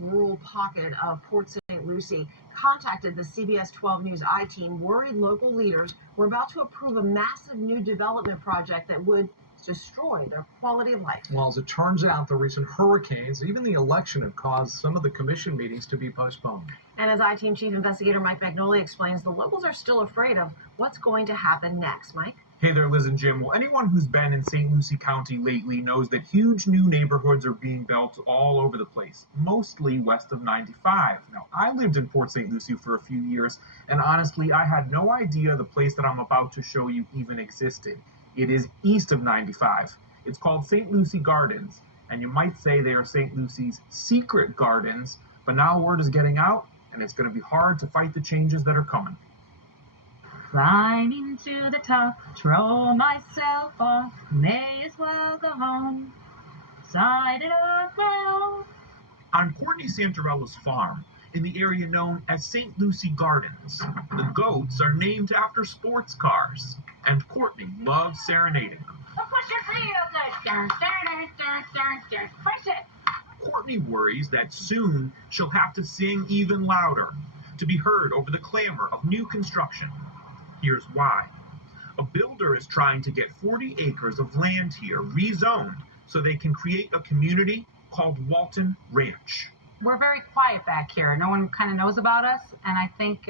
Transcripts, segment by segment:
rural pocket of Port St. Lucie contacted the CBS 12 News I-team, worried local leaders were about to approve a massive new development project that would destroy their quality of life. Well, as it turns out, the recent hurricanes, even the election, have caused some of the commission meetings to be postponed. And as I-team Chief Investigator Mike Magnoli explains, the locals are still afraid of what's going to happen next. Mike? Hey there, Liz and Jim. Well, anyone who's been in St. Lucie County lately knows that huge new neighborhoods are being built all over the place, mostly west of 95. Now, I lived in Port St. Lucie for a few years, and honestly, I had no idea the place that I'm about to show you even existed. It is east of 95. It's called St. Lucie Gardens, and you might say they are St. Lucie's secret gardens, but now word is getting out, and it's going to be hard to fight the changes that are coming. Climbing to the top, throw myself off, may as well go home. Side it up well. On Courtney Santarella's farm, in the area known as St. Lucie Gardens, the goats are named after sports cars, and Courtney loves serenading them. Push it real good. Push it. Courtney worries that soon she'll have to sing even louder to be heard over the clamor of new construction. Here's why. A builder is trying to get 40 acres of land here rezoned so they can create a community called Walton Ranch. We're very quiet back here. No one kind of knows about us, and I think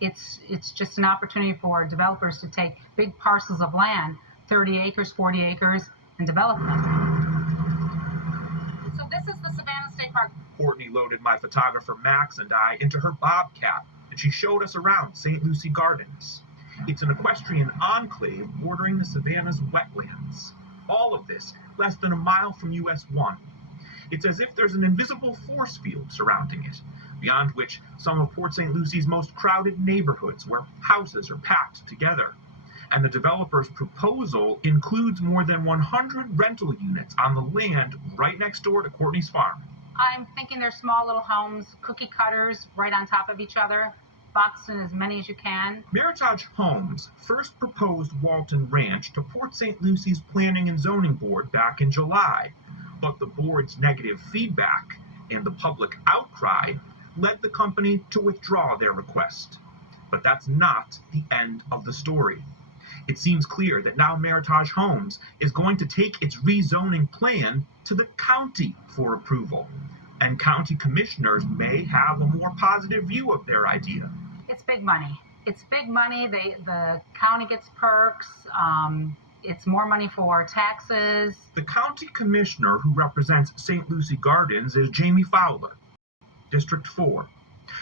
it's just an opportunity for developers to take big parcels of land, 30 acres, 40 acres, and develop them. So this is the Savannah State Park. Courtney loaded my photographer Max and I into her bobcat, and she showed us around St. Lucie Gardens. It's an equestrian enclave bordering the Savannah's wetlands. All of this less than a mile from US 1. It's as if there's an invisible force field surrounding it, beyond which some of Port St. Lucie's most crowded neighborhoods where houses are packed together. And the developer's proposal includes more than 100 rental units on the land right next door to Courtney's farm. I'm thinking they're small little homes, cookie cutters, right on top of each other, boxed in as many as you can. Meritage Homes first proposed Walton Ranch to Port St. Lucie's Planning and Zoning Board back in July, but the board's negative feedback and the public outcry led the company to withdraw their request. But that's not the end of the story. It seems clear that now Meritage Homes is going to take its rezoning plan to the county for approval, and county commissioners may have a more positive view of their idea. It's big money. It's big money. The county gets perks. It's more money for taxes. The county commissioner who represents St. Lucie Gardens is Jamie Fowler, District 4.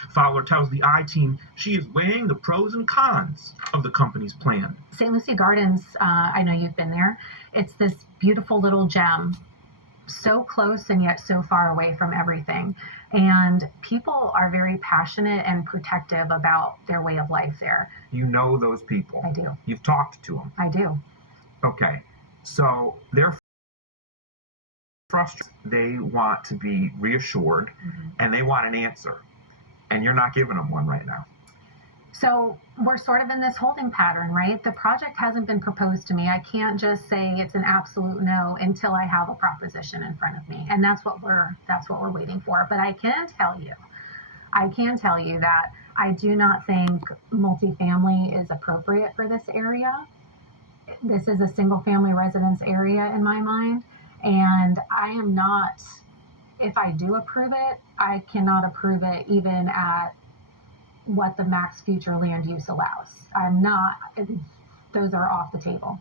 Fowler tells the I-team she is weighing the pros and cons of the company's plan. St. Lucie Gardens, I know you've been there. It's this beautiful little gem, so close and yet so far away from everything. And people are very passionate and protective about their way of life there. You know those people. I do. You've talked to them. I do. Okay, so they're frustrated. They want to be reassured, and they want an answer. And you're not giving them one right now. So we're sort of in this holding pattern, right? The project hasn't been proposed to me. I can't just say it's an absolute no until I have a proposition in front of me. And that's what we're waiting for. But I can tell you that I do not think multifamily is appropriate for this area. This is a single family residence area in my mind. And I am not, if I do approve it, I cannot approve it even at what the max future land use allows. Those are off the table.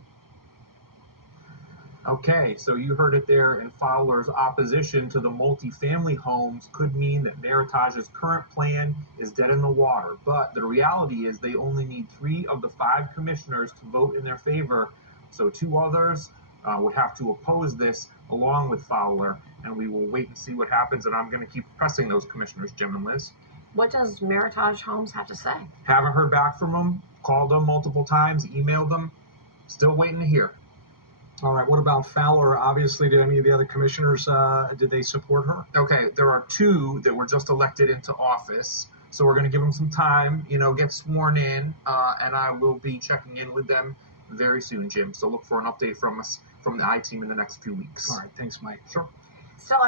Okay, so you heard it there, and Fowler's opposition to the multifamily homes could mean that Meritage's current plan is dead in the water. But the reality is they only need 3 of the 5 commissioners to vote in their favor, so 2 others would have to oppose this along with Fowler, and we will wait and see what happens, and I'm going to keep pressing those commissioners, Jim and Liz. What does Meritage Homes have to say? Haven't heard back from them, called them multiple times, emailed them, still waiting to hear. All right, what about Fowler? Obviously, did any of the other commissioners, did they support her? Okay, there are 2 that were just elected into office, so we're going to give them some time, get sworn in, and I will be checking in with them very soon, Jim. So look for an update from us, from the I-team in the next few weeks. All right, thanks, Mike. Sure. Still,